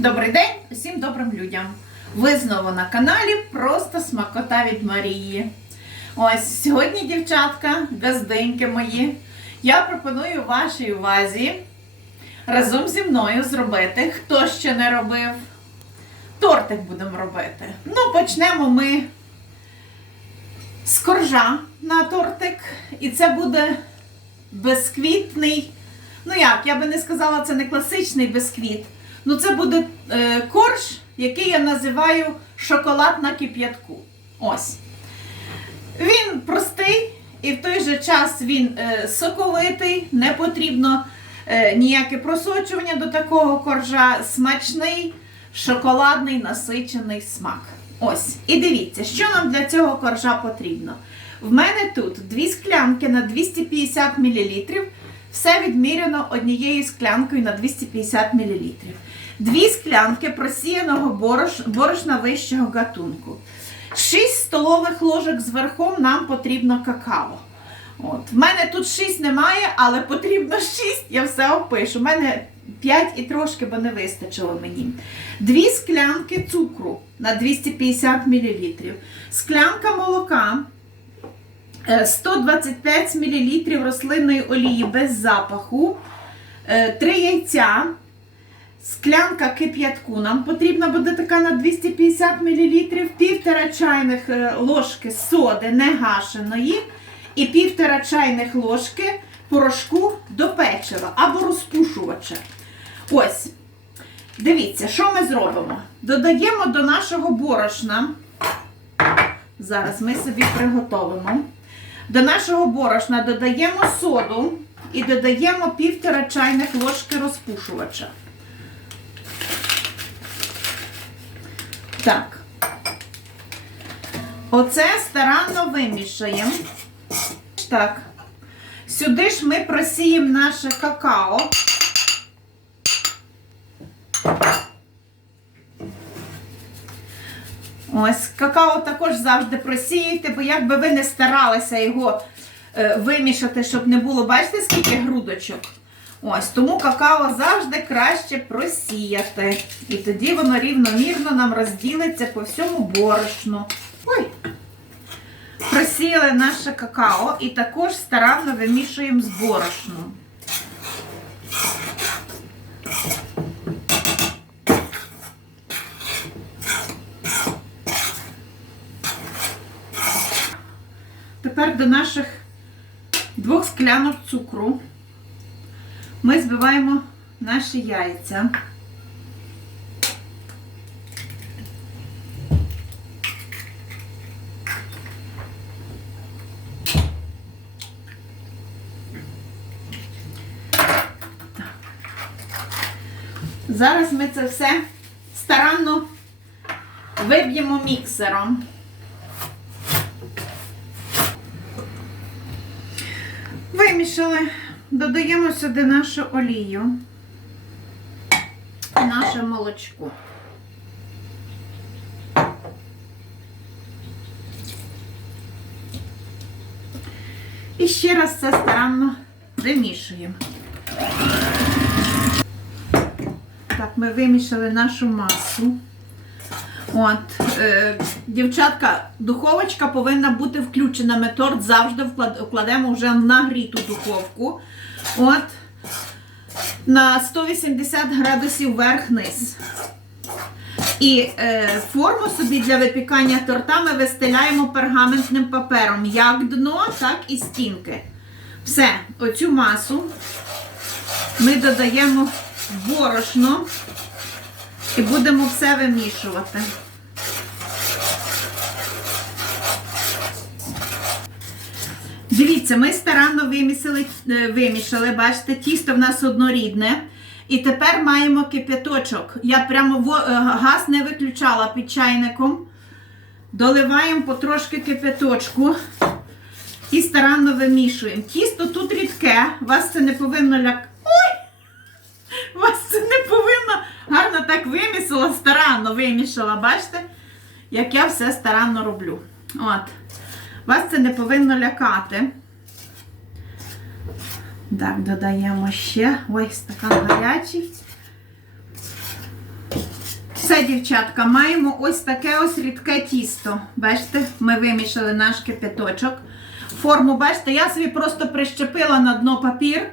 Добрий день усім добрим людям. Ви знову на каналі Просто смакота від Марії. Ось сьогодні, дівчатка, газденьки мої, я пропоную вашій увазі разом зі мною зробити, хто ще не робив. Тортик будемо робити. Ну, почнемо ми з коржа на тортик. І це буде безквітний. Ну як, я би не сказала, це не класичний безквіт. Ну, це буде е, корж, який я називаю шоколад на кип'ятку. Ось. Він простий і в той же час він е, соковитий, не потрібно е, ніяке просочування до такого коржа. Смачний, шоколадний, насичений смак. Ось. І дивіться, що нам для цього коржа потрібно. В мене тут дві склянки на 250 мл. Все відміряно однією склянкою на 250 мл. Дві склянки просіяного борош, борошна вищого гатунку. 6 столових ложок з верхом нам потрібно какао. От. В мене тут 6 немає, але потрібно 6, я все опишу. У мене 5 і трошки, бо не вистачило мені. Дві склянки цукру на 250 мл. Склянка молока. е, 125 мл рослинної олії без запаху, 3 яйця, склянка кип'ятку. Нам потрібна буде така на 250 мл, півтора чайних е, ложки соди негашеної і півтора чайних ложки порошку до печива або розпушувача. Ось. Дивіться, що ми зробимо? Додаємо до нашого борошна. Зараз ми собі приготовимо. До нашого борошна додаємо соду і додаємо півтора чайних ложки розпушувача. Так. Оце старанно вимішаємо. Так. Сюди ж ми просіємо наше какао. Ось, какао також завжди просіюйте, бо як би ви не старалися його е, вимішати, щоб не було, бачите, скільки грудочок? Ось, тому какао завжди краще просіяти. І тоді воно рівномірно нам розділиться по всьому борошну. Ой! Просіяли наше какао і також старанно вимішуємо з борошном. Тепер до наших двох склянок цукру ми збиваємо наші яйця. Зараз ми це все старанно виб'ємо міксером. Вимішали, додаємо сюди нашу олію і наше молочко. І ще раз це старанно вимішуємо. Так, ми вимішали нашу масу. От, е, дівчатка, духовочка повинна бути включена. Ми торт завжди вкладемо вже в нагріту духовку. От, на 180 градусів вверх-низ. І е, форму собі для випікання торта ми вистеляємо пергаментним папером, як дно, так і стінки. Все, оцю масу ми додаємо в борошно. І будемо все вимішувати. Дивіться, ми старанно вимісили, е, вимішали, бачите, тісто в нас однорідне. І тепер маємо кип'яточок. Я прямо е, газ не виключала під чайником. Доливаємо потрошки кип'яточку і старанно вимішуємо. Тісто тут рідке, вас це не повинно ляк... Ой! Вас це не повинно так вимісила, старанно вимішала. Бачите, як я все старанно роблю. От. Вас це не повинно лякати. Так, додаємо ще. Ой, стакан гарячий. Все, дівчатка, маємо ось таке ось рідке тісто. Бачите, ми вимішали наш кипяточок. Форму, бачите, я собі просто прищепила на дно папір.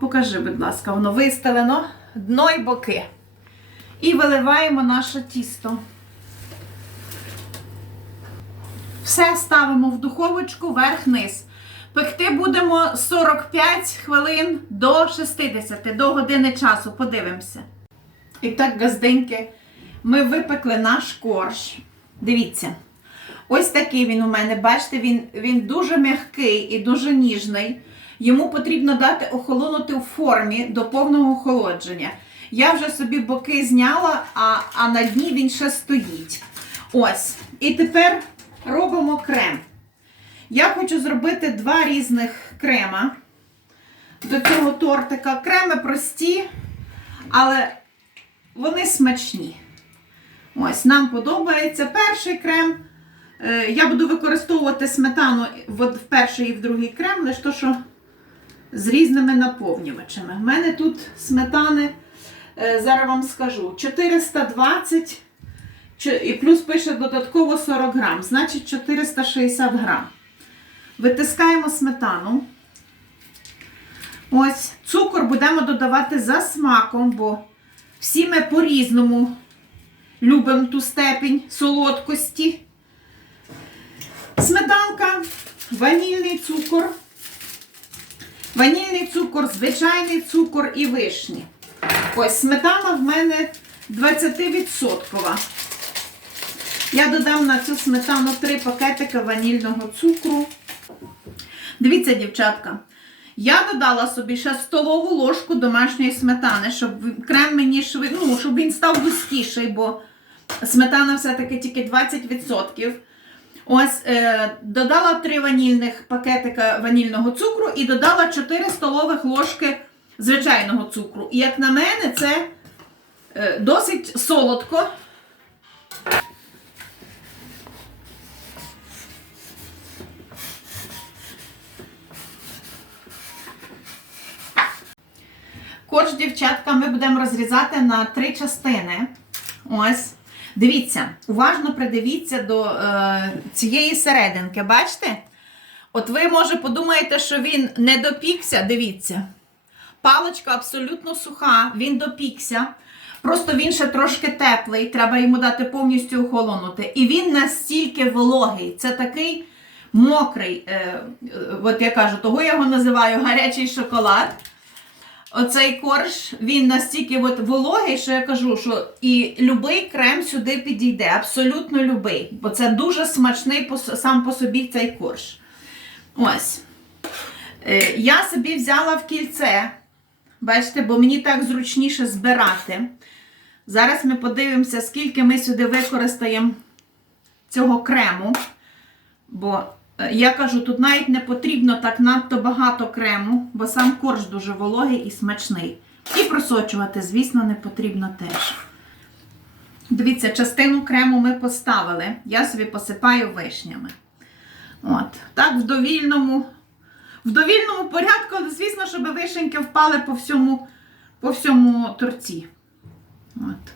Покажи, будь ласка, воно вистелено, дно і боки. І виливаємо наше тісто. Все ставимо в духовочку верх-низ. Пекти будемо 45 хвилин до 60, до години часу. Подивимося. І так, газденьки, ми випекли наш корж. Дивіться. Ось такий він у мене, бачите, він, він дуже м'який і дуже ніжний. Йому потрібно дати охолонути у формі до повного охолодження. Я вже собі боки зняла, а, а на дні він ще стоїть. Ось. І тепер робимо крем. Я хочу зробити два різних крема до цього тортика. Креми прості, але вони смачні. Ось, нам подобається перший крем. Е, Я буду використовувати сметану в перший і в другий крем, лише то, що з різними наповнювачами. У мене тут сметани, зараз вам скажу, 420 і плюс пише додатково 40 грам, значить 460 грам. Витискаємо сметану. Ось, цукор будемо додавати за смаком, бо всі ми по-різному любимо ту степінь солодкості. Сметанка, ванільний цукор, ванільний цукор, звичайний цукор і вишні. Ось сметана в мене 20%. Я додам на цю сметану 3 пакетика ванільного цукру. Дивіться, дівчатка. Я додала собі ще столову ложку домашньої сметани, щоб крем мені швид... ну, щоб він став густіший, бо сметана все-таки тільки 20%. Ось е, додала 3 ванільних пакетика ванільного цукру і додала 4 столових ложки звичайного цукру. І як на мене, це е, досить солодко. Корж, дівчатка, ми будемо розрізати на три частини. Ось. Дивіться, уважно придивіться до е, цієї серединки. Бачите? От ви, може, подумаєте, що він не допікся. Дивіться. Паличка абсолютно суха, він допікся. Просто він ще трошки теплий, треба йому дати повністю охолонути. І він настільки вологий. Це такий мокрий, е, е, от я кажу, того я його називаю гарячий шоколад. Оцей корж, він настільки от вологий, що я кажу, що і любий крем сюди підійде, абсолютно любий. Бо це дуже смачний сам по собі цей корж. Ось. Е, Я собі взяла в кільце. Бачите, бо мені так зручніше збирати. Зараз ми подивимося, скільки ми сюди використаємо цього крему. Бо е, я кажу, тут навіть не потрібно так надто багато крему, бо сам корж дуже вологий і смачний. І просочувати, звісно, не потрібно теж. Дивіться, частину крему ми поставили. Я собі посипаю вишнями. От. Так, в довільному, в довільному порядку, але, звісно, щоб вишеньки впали по всьому, по всьому торці. От.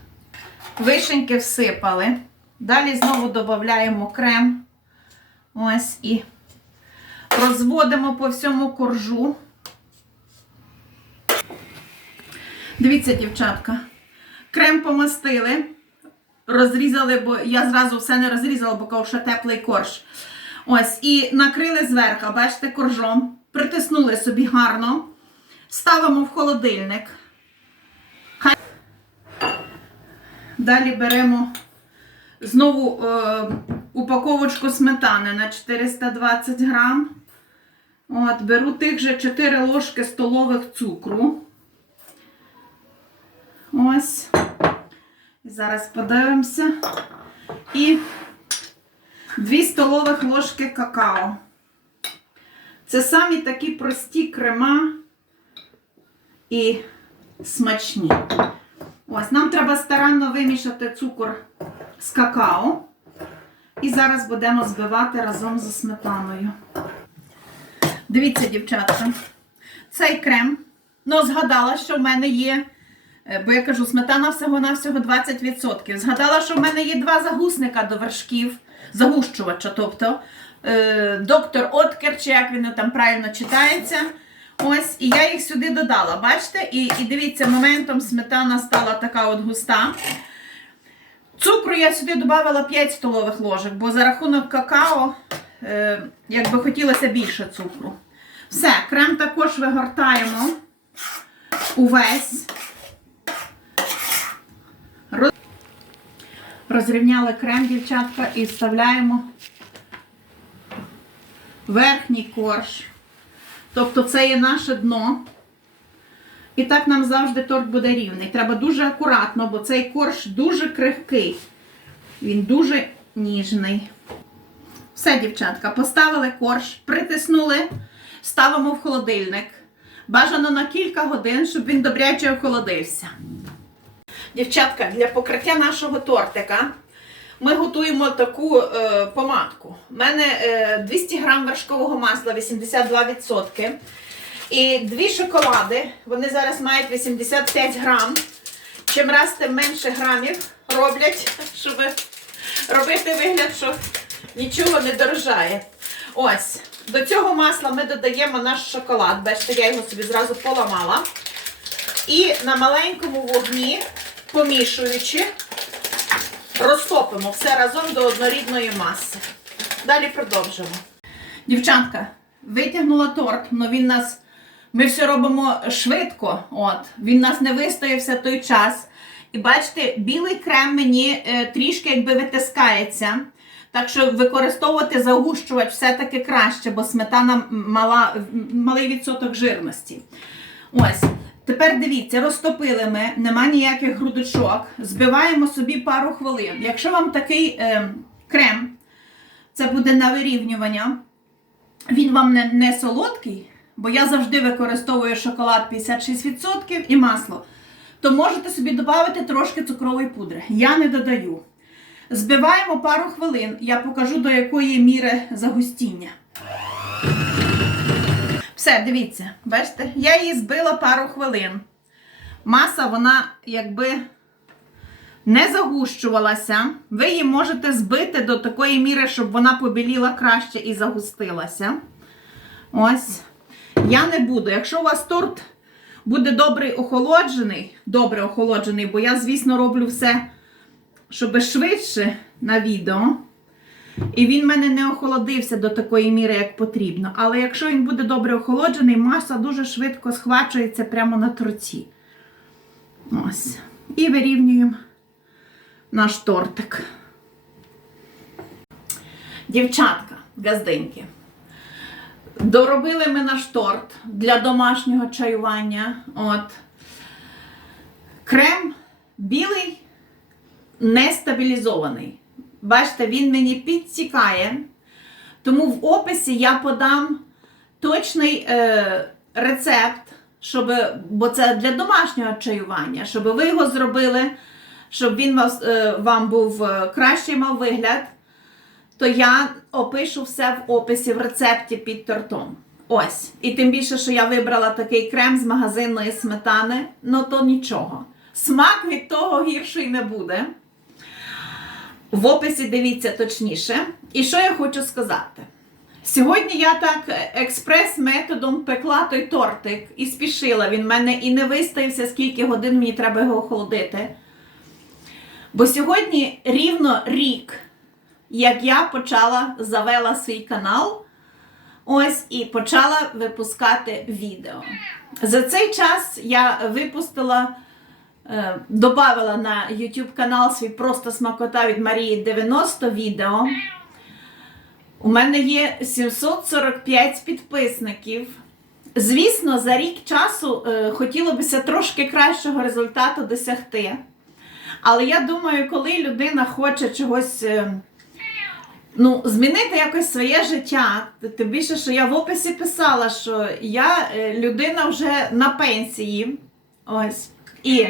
Вишеньки всипали. Далі знову додаємо крем. Ось і розводимо по всьому коржу. Дивіться, дівчатка, крем помастили, розрізали, бо я зразу все не розрізала, бо кажу, що теплий корж. Ось, і накрили зверху, бачите, коржом, притиснули собі гарно, ставимо в холодильник. Далі беремо Знову е, упаковочку сметани на 420 грам. От, беру тих же 4 ложки столових цукру. Ось. Зараз подивимося. І 2 столових ложки какао. Це самі такі прості крема і смачні. Ось, нам треба старанно вимішати цукор з какао. І зараз будемо збивати разом зі сметаною. Дивіться, дівчатка, цей крем. Ну, згадала, що в мене є Е, Бо я кажу, сметана всього-навсього 20%. Згадала, що в мене є два загусника до вершків, загущувача, тобто е, доктор Откер, чи як він там правильно читається. Ось, і я їх сюди додала. Бачите? І, і дивіться, моментом сметана стала така от густа. Цукру я сюди додавала 5 столових ложок, бо за рахунок какао, е, якби хотілося більше цукру. Все, крем також вигортаємо увесь. Розрівняли крем, дівчатка, і вставляємо верхній корж. Тобто це є наше дно. І так нам завжди торт буде рівний. Треба дуже акуратно, бо цей корж дуже крихкий. Він дуже ніжний. Все, дівчатка, поставили корж, притиснули, ставимо в холодильник. Бажано на кілька годин, щоб він добряче охолодився. Дівчатка, для покриття нашого тортика ми готуємо таку е, помадку. У мене е, 200 грам вершкового масла, 82%. І дві шоколади, вони зараз мають 85 грам. Чим раз тим менше грамів роблять, щоб робити вигляд, що нічого не дорожає. Ось, до цього масла ми додаємо наш шоколад. Бачите, я його собі зразу поламала. І на маленькому вогні, помішуючи, розтопимо все разом до однорідної маси. Далі продовжимо. Дівчатка, витягнула торт, але він нас. Ми все робимо швидко. От, він нас не вистоявся той час. І бачите, білий крем мені е, трішки якби витискається. Так що використовувати загущувач все-таки краще, бо сметана мала, малий відсоток жирності. Ось. Тепер дивіться, розтопили ми, нема ніяких грудочок, збиваємо собі пару хвилин. Якщо вам такий е, крем, це буде на вирівнювання, він вам не, не солодкий, бо я завжди використовую шоколад 56% і масло, то можете собі додати трошки цукрової пудри. Я не додаю. Збиваємо пару хвилин, я покажу до якої міри загустіння. Все, дивіться, бачите, я її збила пару хвилин. Маса, вона якби не загущувалася. Ви її можете збити до такої міри, щоб вона побіліла краще і загустилася. Ось. Я не буду. Якщо у вас торт буде добре охолоджений, добре охолоджений, бо я, звісно, роблю все, щоб швидше на відео. І він в мене не охолодився до такої міри, як потрібно. Але якщо він буде добре охолоджений, маса дуже швидко схвачується прямо на торці. Ось. І вирівнюємо наш тортик. Дівчатка, газдинки. Доробили ми наш торт для домашнього чаювання. От. Крем білий, не стабілізований. Бачите, він мені підтікає. Тому в описі я подам точний е, рецепт, щоб, бо це для домашнього чаювання, щоб ви його зробили, щоб він вас, е, вам був е, кращий мав вигляд, то я опишу все в описі в рецепті під тортом. Ось. І тим більше, що я вибрала такий крем з магазинної сметани, ну то нічого. Смак від того гірший не буде. В описі дивіться точніше. І що я хочу сказати? Сьогодні я так експрес-методом пекла той тортик і спішила. Він в мене і не виставився, скільки годин мені треба його охолодити. Бо сьогодні рівно рік, як я почала завела свій канал. Ось і почала випускати відео. За цей час я випустила Е, Добавила на YouTube канал свій просто смакота від Марії 90 відео. У мене є 745 підписників. Звісно, за рік часу е, хотілося б трошки кращого результату досягти. Але я думаю, коли людина хоче чогось е, ну, змінити якось своє життя, тим більше, що я в описі писала, що я е, людина вже на пенсії. Ось. І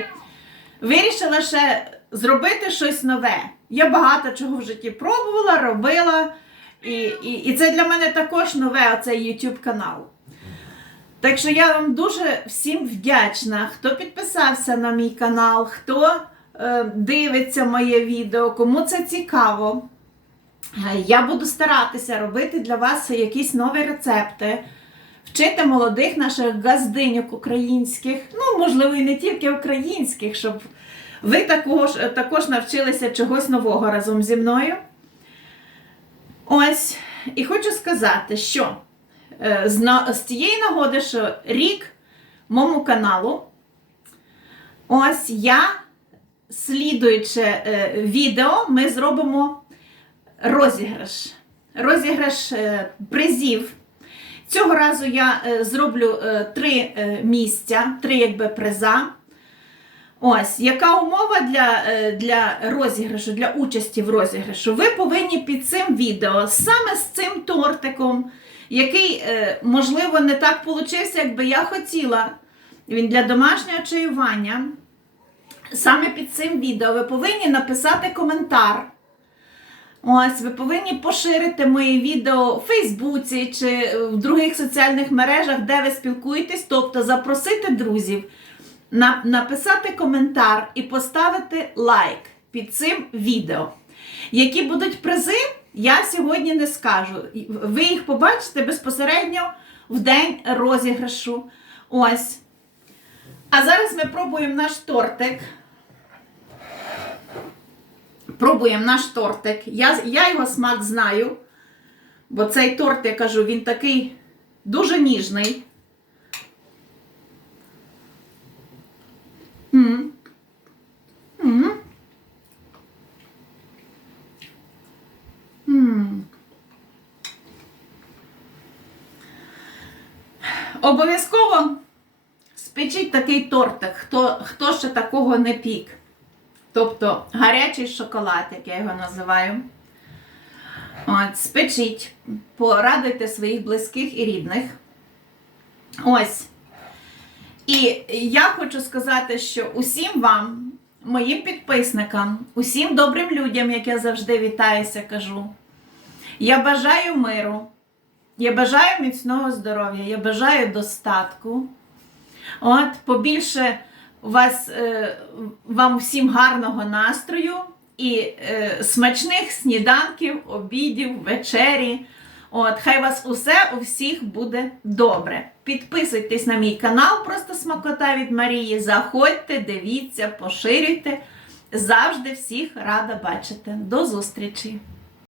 вирішила ще зробити щось нове. Я багато чого в житті пробувала, робила. І, і, і це для мене також нове оцей YouTube канал. Так що я вам дуже всім вдячна, хто підписався на мій канал, хто е, дивиться моє відео, кому це цікаво. Е, Я буду старатися робити для вас якісь нові рецепти, вчити молодих наших газдиньок українських, ну, можливо, і не тільки українських, щоб ви також, також навчилися чогось нового разом зі мною. Ось, і хочу сказати, що е, з, тієї нагоди, що рік моєму каналу, ось я, слідуючи е, відео, ми зробимо розіграш. Розіграш е, призів. Цього разу я е, зроблю е, три е, місця, три якби приза. Ось, яка умова для, для розіграшу, для участі в розіграшу? Ви повинні під цим відео, саме з цим тортиком, який, можливо, не так получився, як би я хотіла. Він для домашнього чаювання. Саме під цим відео ви повинні написати коментар. Ось, ви повинні поширити мої відео в Фейсбуці чи в других соціальних мережах, де ви спілкуєтесь, тобто запросити друзів, на- написати коментар і поставити лайк під цим відео. Які будуть призи, я сьогодні не скажу. Ви їх побачите безпосередньо в день розіграшу. Ось. А зараз ми пробуємо наш тортик. Пробуємо наш тортик. Я, я його смак знаю, бо цей торт, я кажу, він такий дуже ніжний. Обов'язково спечіть такий тортик, хто, хто ще такого не пік. Тобто гарячий шоколад, як я його називаю. От, спечіть, порадуйте своїх близьких і рідних. Ось. І я хочу сказати, що усім вам, моїм підписникам, усім добрим людям, як я завжди вітаюся, кажу. Я бажаю миру, я бажаю міцного здоров'я, я бажаю достатку. От, побільше вас, е, вам всім гарного настрою і е, смачних сніданків, обідів, вечері. От, хай вас усе у всіх буде добре. Підписуйтесь на мій канал, просто смакота від Марії. Заходьте, дивіться, поширюйте. Завжди всіх рада бачити. До зустрічі!